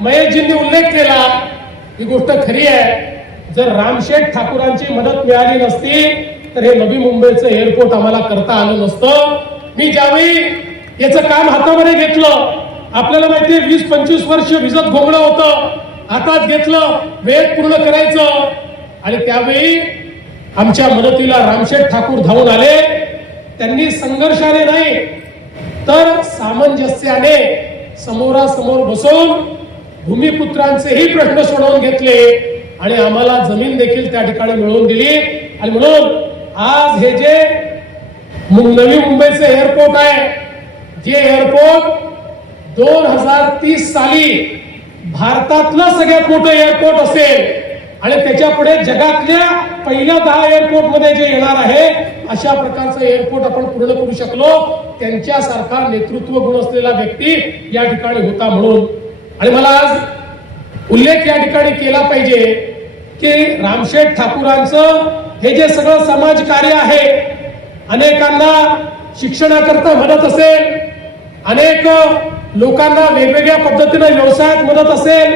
महेशजींनी उल्लेख केला, ही गोष्ट खरी आहे. जर रामशेठ ठाकूरांची मदत मिळाली नसती तर हे नवी मुंबईचं एअरपोर्ट आम्हाला करता आलं नसतं. मी ज्यावेळी याचं काम हातामध्ये घेतलं, आपल्याला माहितीये 20-25 वर्ष भिजत घोंगडं होतं, हातात घेतलं, वेळ पूर्ण करायचं. आणि त्यावेळी आमच्या मदतीला रामशेठ ठाकूर धावून आले. त्यांनी संघर्षाने नाही तर सामंजस्याने समोरासमोर बसून भूमिपुत्रांचेही प्रश्न सोडवून घेतले आणि आम्हाला जमीन देखील त्या ठिकाणी मिळवून दिली. आणि म्हणून आज हे जे नवी मुंबईचे एअरपोर्ट आहे, जे एअरपोर्ट 2030 साली भारतातलं सगळ्यात मोठं एअरपोर्ट असेल आणि त्याच्या पुढे जगातल्या पहिल्या 10 एअरपोर्ट मध्ये जे येणार आहे, अशा प्रकारचं एअरपोर्ट आपण पूर्ण करू शकलो. त्यांच्यासारखा नेतृत्व गुण असलेला व्यक्ती या ठिकाणी होता म्हणून. आणि मला आज उल्लेख या ठिकाणी केला पाहिजे की रामशेठ ठाकूरांचं हे जे सगळं समाजकार्य आहे, अनेकांना शिक्षणाकरता मदत असेल, अनेक लोकांना वेगवेगळ्या पद्धतीने व्यवसायात मदत असेल,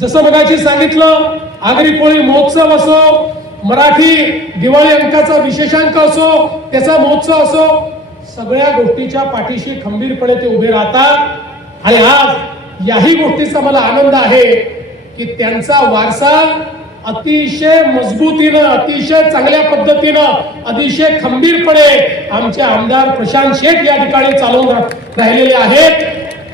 जसं मगाशी सांगितलं आगरी कोळी महोत्सव असो, मराठी दिवाळी अंकाचा विशेषांक असो, त्याचा महोत्सव असो, सगळ्या गोष्टीच्या पाठीशी खंबीरपणे ते उभे राहतात. आणि आज याही गोष्टीचा मला आनंद आहे की त्यांचा वारसा अतिशय मजबूतीनं, अतिशय चांगल्या पद्धतीनं, अतिशय खंबीरपणे आमचे आमदार प्रशांत शेठ या ठिकाणी चालवून राहिलेले आहेत.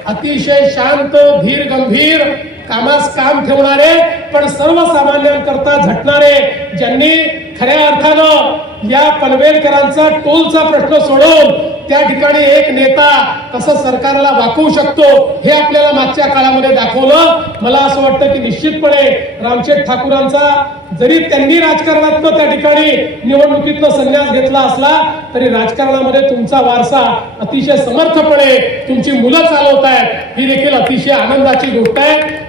अतिशय शांत, धीर गंभीर, कामास काम ठेवणारे पण सर्वसामान्यांकरता झटणारे, ज्यांनी खऱ्या अर्थानं या पनवेलकरांचा टोलचा प्रश्न सोडवून त्या ठिकाणी एक नेता कसं सरकारला वाकवू शकतो हे आपल्याला मागच्या काळामध्ये दाखवलं. मला असं वाटतं की निश्चितपणे रामशेठ ठाकूरांचा जरी त्यांनी राजकारणातनं त्या ठिकाणी निवडणुकीतनं संन्यास घेतला असला तरी राजकारणामध्ये तुमचा वारसा अतिशय समर्थपणे तुमची मुलं चालवतायत, ही देखील अतिशय आनंदाची गोष्ट आहे.